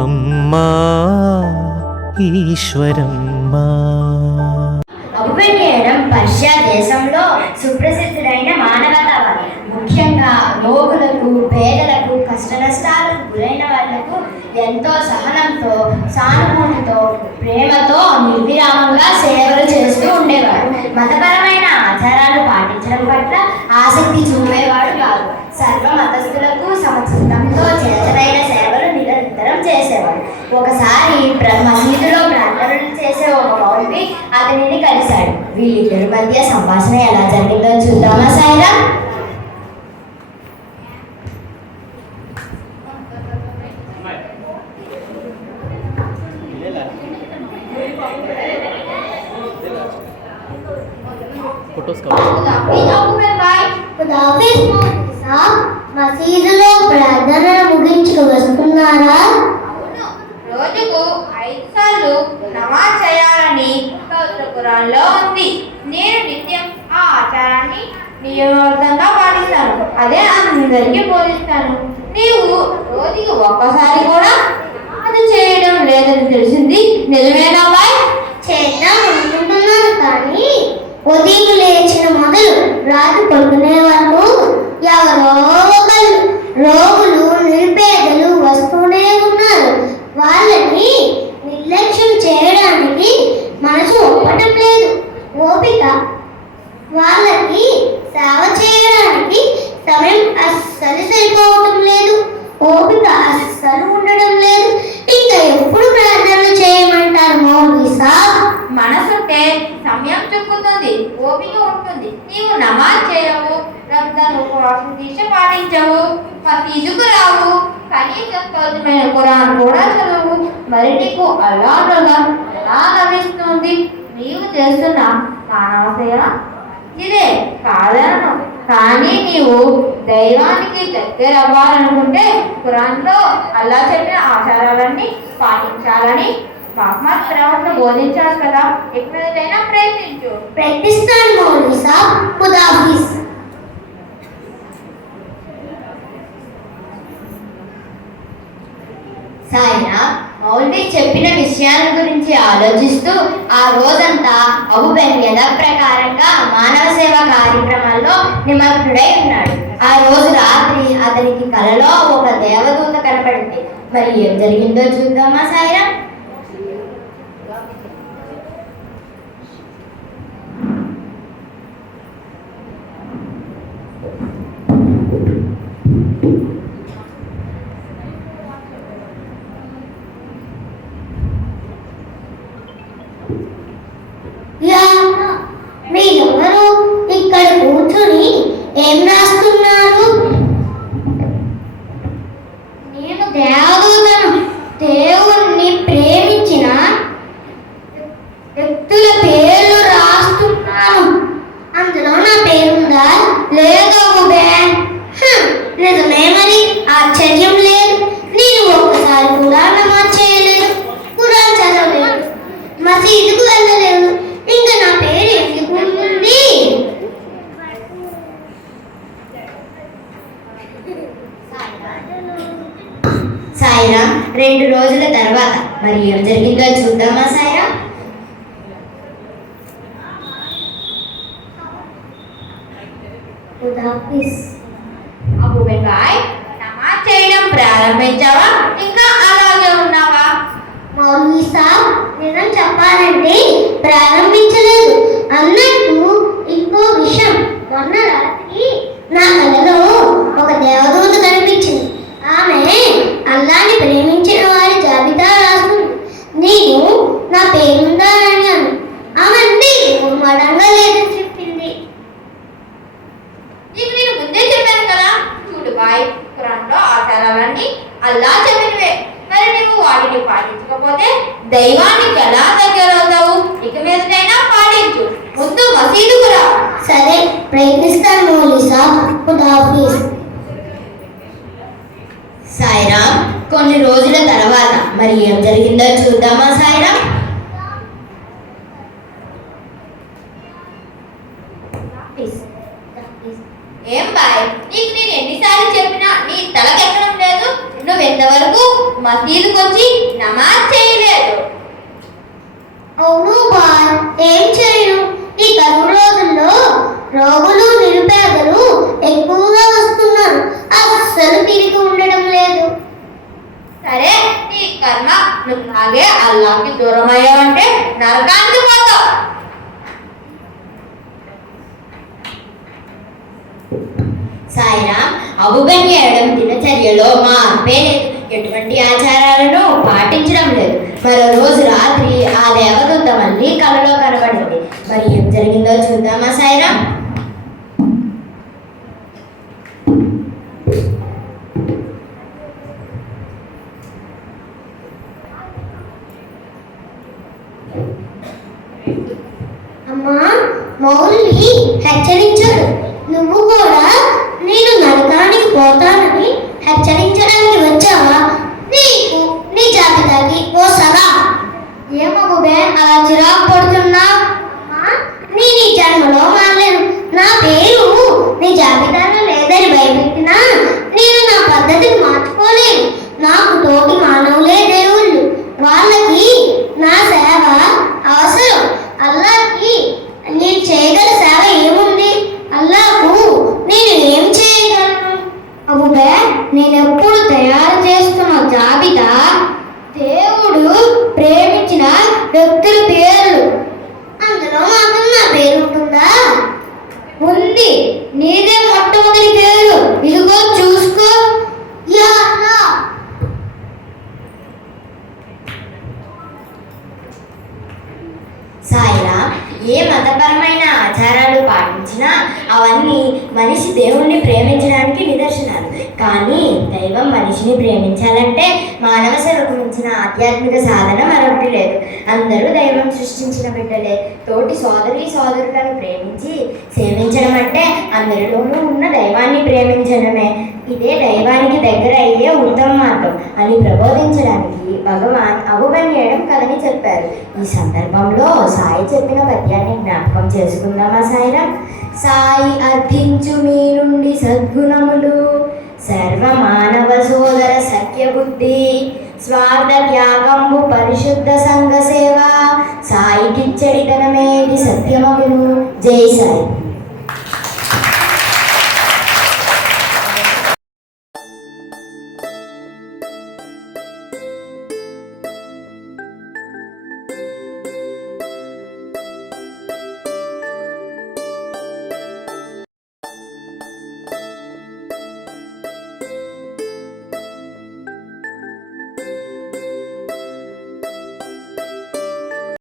అమ్మా ఈశ్వరమ్మా. అభిమన్యుడు పర్షియా దేశంలో సుప్రసిద్ధుడైన మానవతావాది. ముఖ్యంగా రోగులకు, పేదలకు, కష్టనష్టాలకు గురైన వాళ్లకు ఎంతో సహనంతో, సానుభూతితో, ప్రేమతో నిర్విరామంగా సేవలు చేస్తూ ఉండేవాడు. మతపరమైన ఆచారాలు పాటించడం పట్ల ఆసక్తి చూపేవాడు కాదు. సర్వ మతస్థులకు సమచిత్తంతో చేతనైన సేవలు నిరంతరం చేసేవాడు. ఒకసారి మసీదులో ప్రార్థనలు చేసే ఒక మౌల్వి అతనిని కలిశాడు. వీళ్ళిద్దరి మధ్య సంభాషణ ఎలా జరిగిందో చూద్దామా సాయిరా? మసీదులో ప్రార్థనలు ముగించుకు వస్తున్నారా? రోజుకు 5 సార్లు నమాజ్ చేయాలని ఖురాన్లో ఉంది. నేను నిత్యం ఆ ఆచారాన్ని నియమబద్ధంగా పాటిస్తాను. అదే అందరికీ బోధిస్తాను. నీవు రోజుకి ఒక్కసారి కూడా అది చేయడం లేదని తెలిసింది, నిజమేనా బాయ్? చేద్దాం అనుకుంటున్నాను, కానీ ఉదయం లేచిన మొదలు రాత్రి పడుకునే వరకు ఎవరో ఒకరు రోగులు, నిరుపేదలు వస్తూనే ఉన్నారు. వాళ్ళని నిర్లక్ష్యం చేయడానికి మనసు ఒప్పటం లేదు. ఓపిక, వాళ్ళకి సేవ చేయడానికి సమయం అస్సలు సరిపోవటం లేదు. ఓపిక అస్సలు ఉండడం లేదు. ఇంకా ఎప్పుడు ప్రార్థనలు చేయమంటారు మౌలవీ సాబ్? మనసుంటే సమయం చుక్కుతుంది, ఓపిక ఉంటుంది. నీవు నమాజ్ చేయవు, రంజాన్ ఉపవాసం దీక్ష పాటించవు, మసీదుకు రావు, కనీసం పవిత్రమైన ఖురాన్ కూడా చదువు. మరి నీకు అల్లాహ్గా ఎలా లభిస్తుంది? నీవు చేస్తున్న మానవ సేవ ఇదే కాదనను, కానీ నీవు దైవానికి దగ్గర అవ్వాలనుకుంటే ఖురాన్లో అల్లా చెప్పిన ఆచారాలన్నీ పాటించాలని మహమ్మద్ ప్రవక్త బోధించారు కదా. ఎక్కడైనా ప్రయత్నించు. ప్రయత్నిస్తాను మౌలవీ సాబ్. ఖుదాఫిజ్. సాయినా మౌల్వీ చెప్పిన విషయాల గురించి ఆలోచిస్తూ ఆ రోజంతా అబుబెన్ యథాప్రకారంగా మానవ సేవ కార్యక్రమాల్లో నిమగ్నుడై ఉన్నాడు. ఆ రోజు రాత్రి అతనికి కలలో ఒక దేవదూత కనపడింది. మరి ఏం జరిగిందో చూద్దామా సాయిరా? మీరెవరు ఇక్కడ కూర్చుని ఏం రాస్తున్నారు? నేను దేవదూతను. దేవుణ్ణి ప్రేమించిన వ్యక్తుల పేర్లు రాస్తున్నాను. అందులో నా పేరుందా? లేదు అబుబెన్. నిజమే, మరి ఆశ్చర్యం లేదు. నేను ఒక్కసారి కూడా నమాజ్ చేయలేదు, ఖురాన్ చదవలేదు, మసీదుకు వెళ్ళలేదు. ఇంకా నా పేరు ఎందుకు ఉంటుంది? సాయిరా 2 రోజుల తర్వాత మరి ఏం జరిగిందో చూద్దామా సాయిరా? అబుబెన్ బాయ్, నమాజ్ చేయడం ప్రారంభించావా, ఇంకా అలాగే ఉన్నావా? మౌలవీ సాబ్, నిజం చెప్పాలంటే ప్రారంభించలేదు. అన్నట్టు ఇంకో విషయం, మొన్న రాత్రి నా కలలో ఒక దేవదూత కనిపించింది. ఆమె అల్లాని ప్రేమించిన వారి జాబితా రాస్తుంది. నేను నా పేరుందా అన్నాను. ఆమె మడంగా లేదని చెప్పింది. నీకు నేను ముందే చెప్పాను కదా. చూడు బాయ్, ఖురాన్లో ఆచారాలన్నీ అల్లా చెప్పినవే. మరి నువ్వు వాటిని పాటించకపోతే దైవానికి ఎలా దగ్గర అవుతావు? ఇక మీదటైనా పాటించు. ముందు మసీదుకు రా. సరే, ప్రయత్నిస్తాను మౌలవీ సాబ్. ఖుదాఫిజ్. సాయిరామ్ కొన్ని రోజుల తర్వాత మరి ఏం జరిగిందో చూద్దామా సాయిరామ్? ఏం బాయ్, నీకు నేను ఎన్నిసార్లు చెప్పినా నీ తలకెక్కడం లేదు. నువ్వు ఎంతవరకు మసీదు మసీదుకి వచ్చి నమాజ్ చేయలేదు. అవును బాయ్, ఏం చేయను. ఈ కరువు రోజుల్లో రోగులు నిరుపేదలు ఎక్కువగా వస్తున్నారు. అస్సలు తిరిగి ఉండడం లేదు. సరే, నీ కర్మ, నువ్వు నాగే అల్లాకి దూరం అయ్యావంటే నరకానికి పోతావు. సాయిరాం, అబుబెన్ చేయడం దినచర్యలో మార్పే లేదు. ఎటువంటి ఆచారాలను పాటించడం లేదు. మరో రోజు రాత్రి ఆ దేవదూత మళ్ళీ కలలో కనబడింది. మరి ఏం జరిగిందో చూద్దామా సాయిరాం? అమ్మా, మౌలి హెచ్చరించాడు. నువ్వు కూడా నేను నరకానికి పోతానని హెచ్చరించడానికి వచ్చావా? నీకు నీ జాబితాకి ఓ సలా. ఏమబుబే అలా చిరాకు పడుతున్నా? నేను ఈ జన్మలో మారలేను. నా పేరు నీ జాబితాలో లేదని భయపెట్టినా నేను నా పద్ధతిని మార్చుకోలేను. నాకు తోటి మానవులే దేవుళ్ళు. వాళ్ళకి నా సేవ అవసరం. అల్లాకి నేను చేయగల సేవ ఏముంది? అల్లాకు నేను ఏం చేయగలను? అబుబే, నేనెప్పుడు తయారు చేస్తున్న జాబితా దేవుడు ప్రేమించిన వ్యక్తుల పేర్లు. అందులో మాత్రం నా పేరు ఉంటుందా? ఉంది. నీదే మొట్టమొదటి పేరు. ఇదిగో చూసుకో. యా అల్లా. సాయిరాం, ఏ మతపరమైన ఆచారాలు పాటించినా అవన్నీ మనిషి దేవుణ్ణి ప్రేమించడానికి నిదర్శనాలు. కానీ దైవం మనిషిని ప్రేమించాలంటే మానవ సేవకు మించిన ఆధ్యాత్మిక సాధన మరొకటి లేదు. అందరూ దైవం సృష్టించిన బిడ్డలే. తోటి సోదరులను ప్రేమించి సేవించడం అంటే అందరిలోనూ ఉన్న దైవాన్ని ప్రేమించడమే. ఇదే దైవానికి దగ్గర అయ్యే ఉత్తమ మార్గం అని ప్రబోధించడానికి భగవాన్ అబుబెన్యడం కథని చెప్పారు. ఈ సందర్భంలో సాయి చెప్పిన పద్యాన్ని జ్ఞాపకం చేసుకుందామా సాయిరాం? సాయి అర్థించు మీ నుండి సద్గుణములు, సర్వ మానవ సోదర సఖ్య బుద్ధి, స్వార్థ త్యాగంబు పరిశుద్ధ సంఘ సేవ, సాయికిచ్చడితనమేది సత్యమగును. జై సాయి.